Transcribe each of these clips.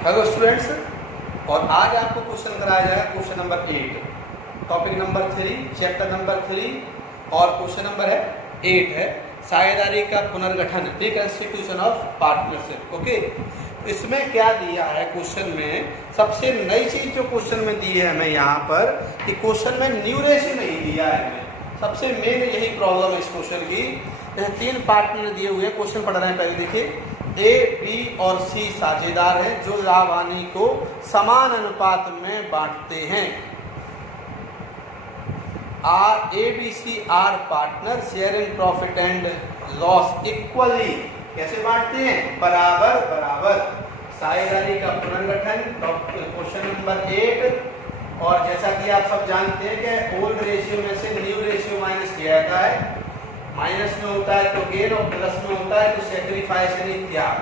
Hello students, और आज आपको क्वेश्चन कराया जाएगा question number 8, topic number 3, chapter number 3 और क्वेश्चन नंबर है 8 है साझेदारी का पुनर्गठन, रिकंस्टिट्यूशन ऑफ पार्टनरशिप। ओके, इसमें क्या दिया है क्वेश्चन में? सबसे नई चीज जो क्वेश्चन में दी है हमें यहाँ पर कि क्वेश्चन में न्यू रेशियो नहीं दिया है हमें। सबसे मेन यही प्रॉब्लम है इस क्वेश्चन की। जैसे 3 पार्टनर दिए हुए क्वेश्चन पढ़ रहे हैं, पहले देखिए। ए, बी और सी साझेदार हैं जो लाभ हानि को समान अनुपात में बांटते हैं। A B C are partner sharing profit and loss equally. कैसे बांटते हैं? बराबर बराबर। साझेदारी का पुनर्गठन, क्वेश्चन नंबर 8। और जैसा कि आप सब जानते हैं कि ओल्ड रेशियो में से न्यू रेशियो माइनस किया जाता है। माइनस में होता है तो गेन और प्लस में होता है तो सेक्रीफाइस यानी त्याग।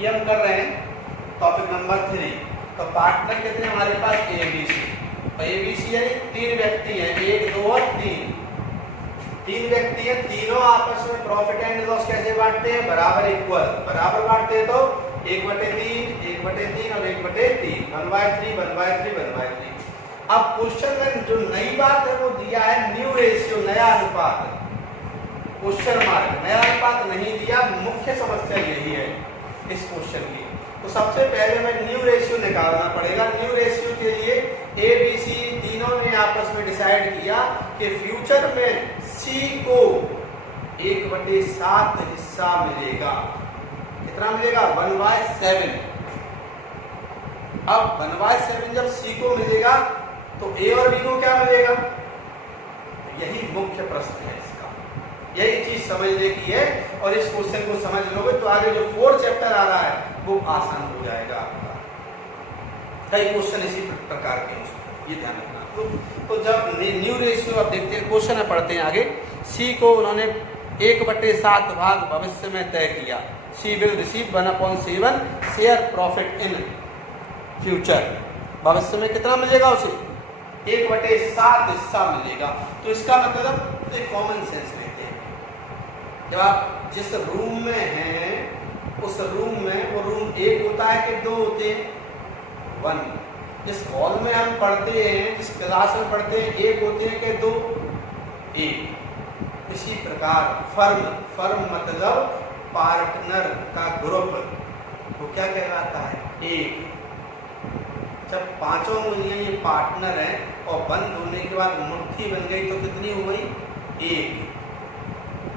ये हम कर रहे हैं टॉपिक नंबर 3। तो पार्टनर कितने हमारे पास? ए बी सी। तो ए बी सी यानी 3 व्यक्ति हैं, 1 2 और 3 व्यक्ति हैं। तीनों आपस में प्रॉफिट एंड लॉस कैसे बांटते हैं? बराबर इक्वल। बराबर बांटते हैं तो 1/3 1/3 और 1/3 1/3 1/3 1/3। अब क्वेश्चन में जो नई बात है वो दिया है न्यू रेशियो, नया अनुपात। क्वेश्चन मार्क, नया अनुपात नहीं दिया। मुख्य समस्या यही है इस क्वेश्चन की। तो सबसे पहले हमें न्यू रेशियो निकालना पड़ेगा। न्यू रेशियो के लिए ए बी सी तीनों ने आपस में डिसाइड किया कि फ्यूचर में सी को 1/7 हिस्सा मिलेगा। कितना मिलेगा? 1/7। अब 1/7 जब सी को मिलेगा तो ए और बी को क्या मिलेगा? यही मुख्य प्रश्न है इसका। यही चीज समझने की है, और इस क्वेश्चन को समझ लोगे तो आगे जो 4 चैप्टर आ रहा है वो आसान हो जाएगा आपका। कई क्वेश्चन इसी प्रकार के हैं, ये ध्यान रखना। तो जब न्यू रेशियो आप देखते हैं, क्वेश्चन है पढ़ते हैं आगे। सी को उन्होंने 1/7 भाग भविष्य में तय किया। C will receive 1/7 share profit in future. भविष्य में कितना मिलेगा उसे? 1/7 हिस्सा मिलेगा। तो इसका मतलब एक कॉमन सेंस लेते हैं। जब आप जिस रूम में हैं उस रूम में वो रूम 1 होता है कि 2 होते हैं? 1। जिस हॉल में हम पढ़ते हैं, जिस क्लास में पढ़ते हैं, 1 होते हैं कि 2? 1। इसी प्रकार फर्म मतलब पार्टनर का ग्रुप, वो क्या कहलाता है? 1। जब 5 उंगलियां ये पार्टनर हैं और बंद होने के बाद मुट्ठी बन गई तो कितनी हो गई? 1।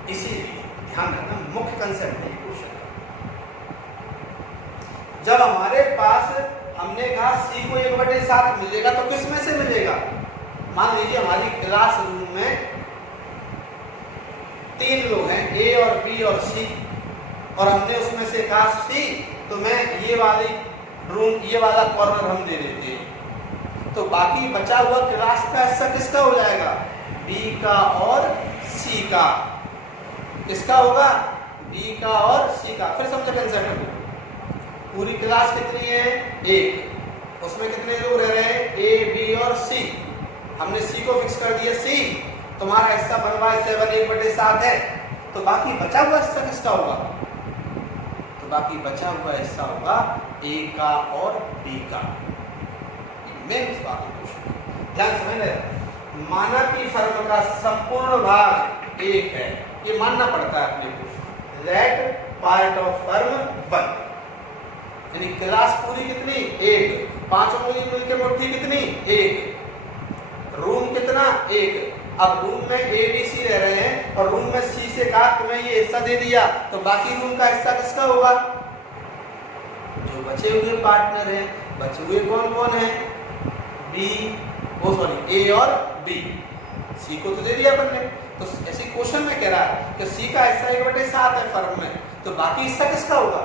इसीलिए ध्यान रखना, मुख्य कंसेप्ट है क्वेश्चन। जब हमारे पास हमने कहा सी को 1/7 मिलेगा तो किस में से मिलेगा? मान लीजिए हमारी क्लास रूम में 3 लोग हैं, ए और बी और सी, और हमने उसमें से कहा सी तो मैं ये वाली रूम, ये वाला कॉर्नर हम दे देते हैं। तो बाकी बचा हुआ क्लास का हिस्सा किसका हो जाएगा? बी का और सी का। किसका होगा? बी का और सी का। फिर समझो कंसेप्ट को। पूरी क्लास कितनी है? 1। उसमें कितने लोग रह रहे हैं? ए बी और सी। हमने सी को फिक्स कर दिया सी। तुम्हारा हिस्सा 1/7 1/7 है। तो बाकी बचा हुआ हिस्सा किसका होगा? तो बाकी बचा हुआ हिस्सा होगा ए का और बी का। मेन बात ध्यान समझ। माना कि फर्म का संपूर्ण भाग 1 है, ये मानना पड़ता है अपने को। लेट पार्ट ऑफ फर्म 1, यानी क्लास पूरी कितनी? 1। 5 उंगली मिलकर मुट्ठी कितनी? 1। रूम कितना? 1। अब रूम में ए बी सी रह रहे हैं और रूम में सी से कहा तुम्हें ये हिस्सा दे दिया, तो बाकी रूम का हिस्सा किसका होगा? जो बचे हुए पार्टनर हैं, बचे हुए कौन कौन हैं? ए और बी। सी को तो दे दिया अपन ने। तो ऐसे क्वेश्चन में कह रहा है कि सी का हिस्सा 1/7 है फर्म में, तो बाकी हिस्सा किसका होगा?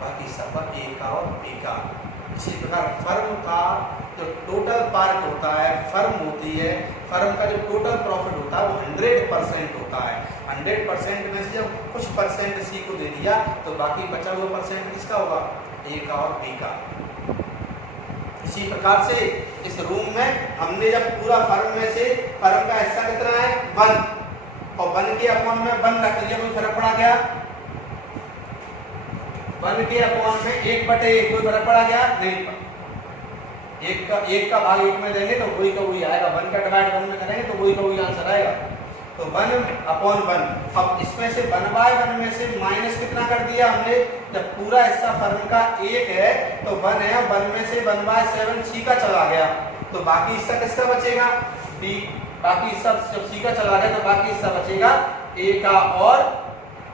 बाकी हिस्सा पर ए का और बी का। इसी प्रकार फर्म का जो टोटल पार्ट होता है, फर्म होती है, फर्म का जो टोटल प्रॉफिट होता है वो 100% होता है। 100% में से जब कुछ परसेंट सी को दे दिया तो बाकी बचा हुआ परसेंट किसका होगा? ए का और बी का। इसी प्रकार से इस रूम में हमने जब पूरा फर्म में से फर्म का हिस्सा कितना है? 1, और 1 के अपॉन में 1 रख लिया, कोई फर्क पड़ा क्या? 1 के अपॉन में 1/1 कोई फर्क पड़ा क्या? नहीं पड़ा। एक का भाग 1 में देंगे तो वही का वही आएगा, 1 का डिवाइड 1 में करेंगे तो वही का वही आंसर आएगा। तो 1/1। अब इसमें से 1/1 में से माइनस कितना कर दिया हमने? जब पूरा हिस्सा फर्म का 1 है तो 1 है, 1 में से 1/7 सी का चला गया, तो बाकी हिस्सा किसका बचेगा? डी। बाकी हिस्सा जब सी का चला गया तो बाकी हिस्सा बचेगा ए का और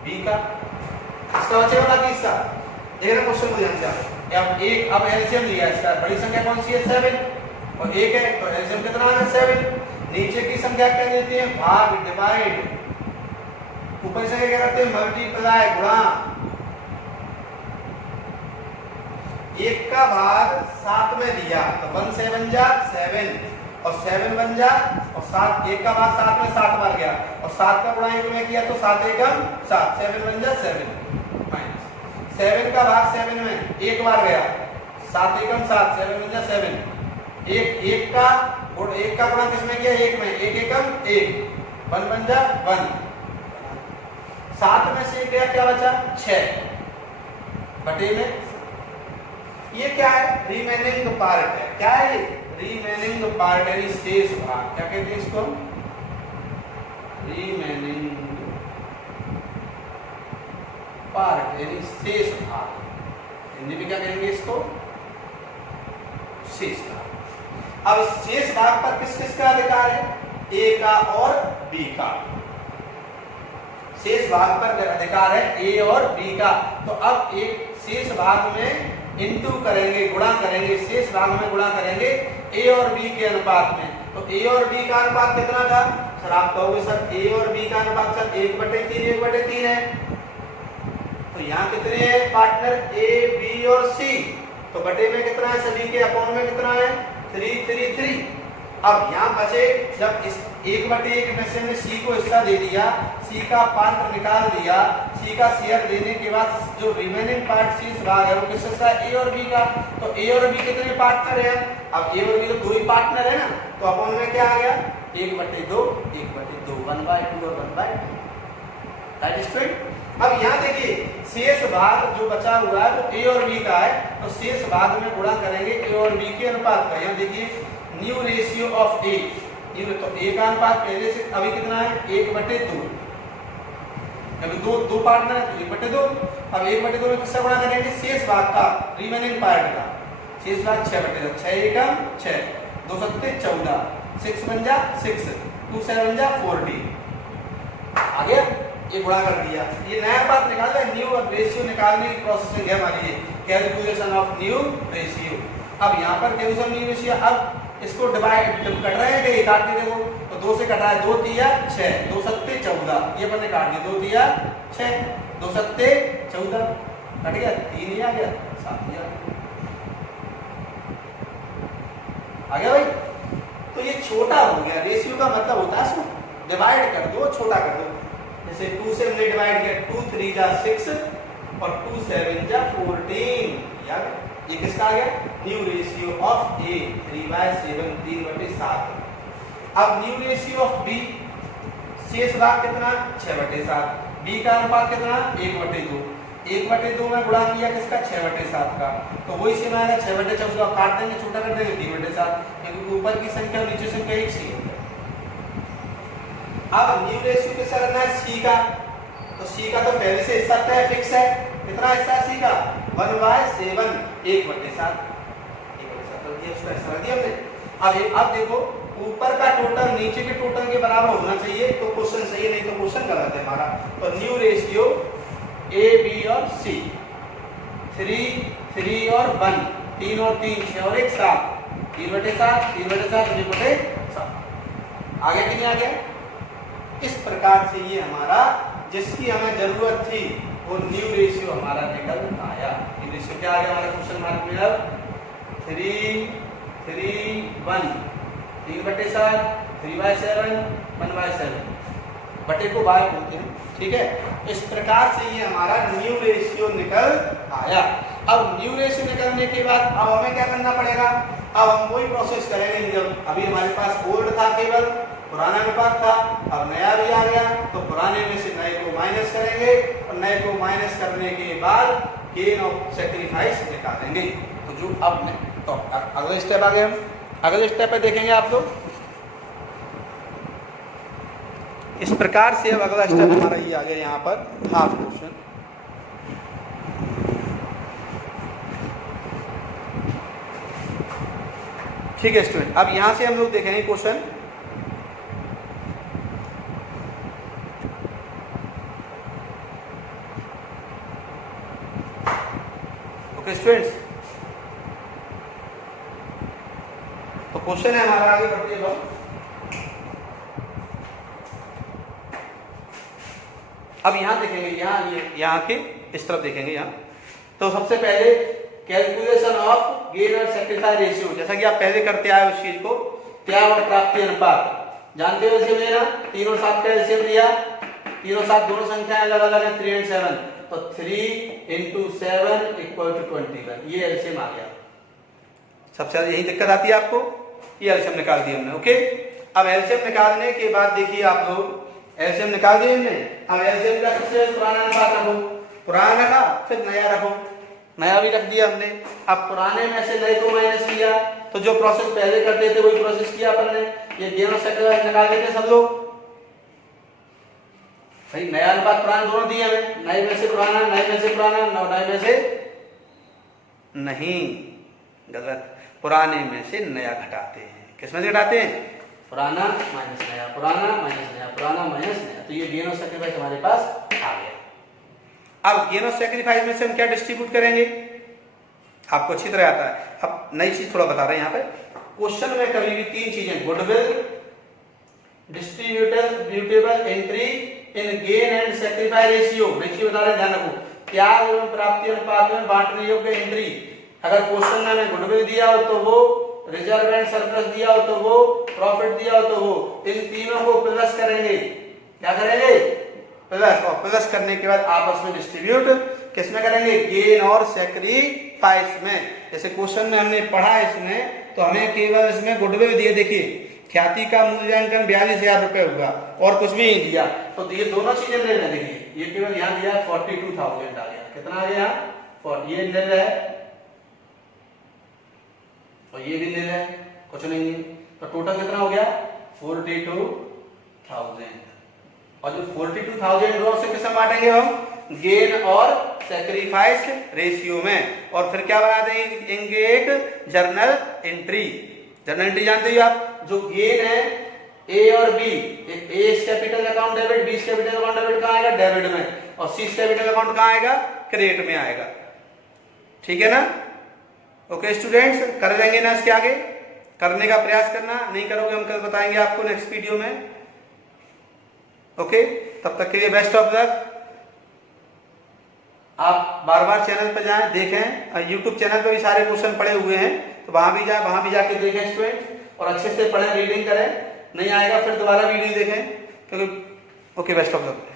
बी का। इसका बचेगा बाकी हिस्सा। देखना क्वेश्चन को ध्यान से। अब एलसीएम लिया इसका, बड़ी संख्या कौन सी है? 7 और 1 है, तो एलसीएम कितना आना? 7। नीचे की संख्या क्या देती है? भाग, डिवाइड। ऊपर से क्या करते हैं? मल्टीप्लाई, गुणा। 1 का भाग 7 में दिया तो 1 7 जा 7 और 7 बन जा और 7, 1 का भाग 7 में 7 बार गया और 7 का गुणा 1 में किया तो 7 एकम 7, 7 बन जा 7 माइनस 7 का भाग 7 में 1 बार गया, 7 एकम 7, 7 बन जा 7। 1 का गुणा किसमें किया? 1 में, 1 एकम 1, 1 बन जा 1। 7 में से गया क्या बचा? 6 बटे में। ये क्या है? रिमेनिंग पार्ट है। क्या है ये? रिमेनिंग पार्ट यानी शेष भाग। क्या कहते हैं इसको? रिमेनिंग पार्ट यानी शेष भाग। हिंदी में क्या कहेंगे इसको? शेष भाग। अब शेष भाग पर किस किस का अधिकार है? ए का और बी का। शेष भाग पर अधिकार है ए और बी का। तो अब एक शेष भाग में इंटू करेंगे, गुणा करेंगे, शेष भाग में गुणा करेंगे ए और बी के अनुपात में। तो ए और बी का अनुपात कितना था? सर आप कहोगे सर ए और बी का अनुपात सर 1/3 1/3 है। तो यहाँ कितने हैं पार्टनर? ए, बी और सी। तो बटे में कितना है? सभी के अपॉन में कितना है? 3 3 3। अब यहाँ बचे, जब इस 1/1 में से हमने सी को हिस्सा दे दिया, सी का पार्ट निकाल दिया, सी का शेयर देने के बाद जो रिमेनिंग पार्ट शेष भाग है वो किसका? ए और बी का। तो ए और बी कितने पार्टनर है? अब ए और बी तो 2 ही पार्टनर है ना, तो अपॉन में क्या आ गया? 1/2 1/2, 1/2 और 1/2। That is straight. अब यहाँ देखिए शेष भाग जो बचा हुआ है वो ए और बी का है, तो शेष भाग में गुणा करेंगे ए और बी के अनुपात का। यहाँ देखिए न्यू रेशियो ऑफ ए, तो ए का अनुपात पहले से अभी कितना है? 1/2। अभी दो पार्टनर है तो 1/2। अब 1/2 में किसका गुणा करेंगे? शेष भाग का, रिमेनिंग पार्ट का। शेष भाग 6/2, 6 एकम 6, 2 7 14, 6 बन जा 6, 2 7 बन जा 14। आ गया? ये गुणा कर दिया। ये नया बात निकाल रहे, न्यू रेशियो निकालने की प्रोसेसिंग है हमारी ये, कैलकुलेशन ऑफ न्यू रेशियो। अब यहाँ पर कैलकुलेशन न्यू रेशियो, अब इसको डिवाइड कट रहे हैं कि काट के देखो, तो 2 से कटा है, 2 तिया 6, 2 7 14, ये मैंने काट दिया, 2 तिया 6, 2 7 14, कट गया, 3 ही आ गया, 7 ही आ गया भाई। तो ये छोटा हो गया, रेशियो का मतलब होता है इसको डिवाइड कर दो, छोटा कर दो। जैसे 2 से हमने डिवाइड किया, 2 3 जा 6 और 2 7 जा 14। यार ये किसका आ गया? न्यू रेशियो ऑफ ए 3/7, 3/7। अब न्यू रेशियो ऑफ बी, शेष भाग कितना? 6/7। बी का अनुपात कितना? 1/2। 1/2 में गुणा किया किसका? 6/7 का, तो वही सेम आएगा 6/14। काट देंगे, छोटा कर देंगे 3/7, क्योंकि ऊपर की संख्या और नीचे संख्या एक सी है। अब न्यू रेशियो किसका करना है? सी का। तो सी का तो पहले से हिस्सा तय फिक्स है, कितना हिस्सा है सी का? 1/7, 1/7, 1/7 तो ये उसका हिस्सा दिया हमने। अब देखो ऊपर का टोटल नीचे के टोटल के बराबर होना चाहिए तो क्वेश्चन सही है, नहीं तो क्वेश्चन गलत है हमारा। तो न्यू रेशियो ए बी और सी, 3 3 और 1, 3 और 3 6 और 1 7, 3/7, 3/7, 3/7। आगे कि नहीं आ गया? इस प्रकार से ये हमारा जिसकी हमें जरूरत थी वो न्यू रेशियो हमारा निकल आया। न्यू रेशियो क्या आ गया हमारा क्वेश्चन मार्क में? अब 3 3 1, 3/7, 3/7, 1/7, बटे को बाय बोलते हैं, ठीक है। इस प्रकार से ये हमारा न्यू रेशियो निकल आया। अब न्यू रेशियो निकलने के बाद अब हमें क्या करना पड़ेगा? अब हम वही प्रोसेस करेंगे, जब अभी हमारे पास ओल्ड था, केवल पुराना अनुपात था, अब नया भी आ गया, तो पुराने में से नए को माइनस करेंगे और नए को माइनस करने के बाद गेन और सेक्रीफाइस निकालेंगे। तो जो अब तो अगले स्टेप आ गए हम, अगले स्टेप पे देखेंगे आप लोग इस प्रकार से। अब अगला स्टेप हमारा ये आ गया यहाँ पर हाफ क्वेश्चन। ठीक है स्टूडेंट, अब यहाँ से हम लोग देखेंगे क्वेश्चन। ओके स्टूडेंट्स, तो क्वेश्चन है हमारा, आगे बढ़ते हैं। अब यहाँ देखेंगे, यहाँ के इस तरफ देखेंगे यहाँ। तो सबसे पहले कैलकुलेशन ऑफ गेन और सेक्रीफाइस रेशियो, जैसा कि आप पहले करते आए उस चीज को, त्याग और प्राप्ति अनुपात जानते हो। इसे मेरा 3 और 7 का एलसीएम लिया, 3 और 7 दोनों संख्याएं अलग अलग हैं, 3 और 7, तो 3 × 7 = 21, ये एलसीएम आ गया। सबसे ज्यादा यही दिक्कत आती है आपको, ये एलसीएम निकाल दिया हमने। ओके, अब एलसीएम निकालने के बाद देखिए आप लोग, एलसीएम निकाल दिए हमने। अब एलसीएम का सबसे पुराना अनुपात रखो, पुराना रखा, फिर नया रखो, नया भी रख दिया हमने। अब पुराने में से नए को माइनस किया, तो जो प्रोसेस पहले करते थे वही प्रोसेस किया अपन ने। ये गेन और सेक्रीफाइस निकाल देते सब लोग भाई। नया अनुपात पुराना दोनों दिए हमें, नए में से पुराना, नए में से पुराना, नए में से नहीं, गलत, पुराने में से नया घटाते हैं। किस में से घटाते हैं? पुराना माइनस नया, पुराना माइनस नया, पुराना माइनस नया। तो ये गेन और सेक्रीफाइस हमारे पास आ गया। अब गेन और सेक्रीफाइस में से हम क्या डिस्ट्रीब्यूट करेंगे, आपको अच्छी तरह आता है। अब नई चीज थोड़ा बता रहे हैं यहाँ पे। क्वेश्चन में कभी भी 3 चीजें, goodwill, distributable entry in gain and sacrifice ratio, नई चीज बता रहे हैं, ध्यान रखो। त्याग एवं प्राप्ति अनुपात में बांटने योग्य एंट्री। अगर क्वेश्चन में हमें गुडविल दिया हो तो वो, रिजर्व एंड सरप्लस दिया हो तो वो, प्रॉफिट दिया हो तो वो, इन तीनों को प्लस करेंगे। क्या करेंगे? प्लस। और प्लस करने के बाद आपस में डिस्ट्रीब्यूट किसमें करेंगे? गेन और सेक्रीफाइस में। जैसे क्वेश्चन में हमने पढ़ा इसमें, तो हमें केवल इसमें गुडविल दिए, देखिए ख्याति का मूल्यांकन 42,000 रुपए हुआ और कुछ भी नहीं दिया। तो ये दोनों चीजें ले रहे हैं, देखिए ये केवल यहाँ दिया 42,000 आ गया। कितना आ गया? ये ले रहा है और ये भी ले रहा है, कुछ नहीं है। तो टोटल कितना हो गया? 42,000। और जो 42,000 रो से किसमें बांटेंगे हम? गेन और सेक्रीफाइस रेशियो में। और फिर क्या बना देंगे? एक जर्नल एंट्री। जर्नल एंट्री जानते हो आप, जो गेन है ए और B, A capital account debit, B capital account debit कहाँ आएगा? डेबिट में। और सी कैपिटल अकाउंट कहाँ आएगा? क्रेडिट में आएगा। ठीक है ना? ओके स्टूडेंट्स, कर लेंगे ना इसके आगे? करने का प्रयास करना, नहीं करोगे हम कल बताएंगे आपको नेक्स्ट वीडियो में। ओके, तब तक के लिए बेस्ट ऑफ लक। आप बार बार चैनल पर जाएं, देखें। यूट्यूब चैनल पर भी सारे क्वेश्चन पड़े हुए हैं, तो वहां भी जाए, वहां भी जाके देखें स्टूडेंट, और अच्छे से पढ़ें, रीडिंग करें। नहीं आएगा फिर दोबारा वीडियो देखें, क्योंकि ओके, बेस्ट ऑफ लक।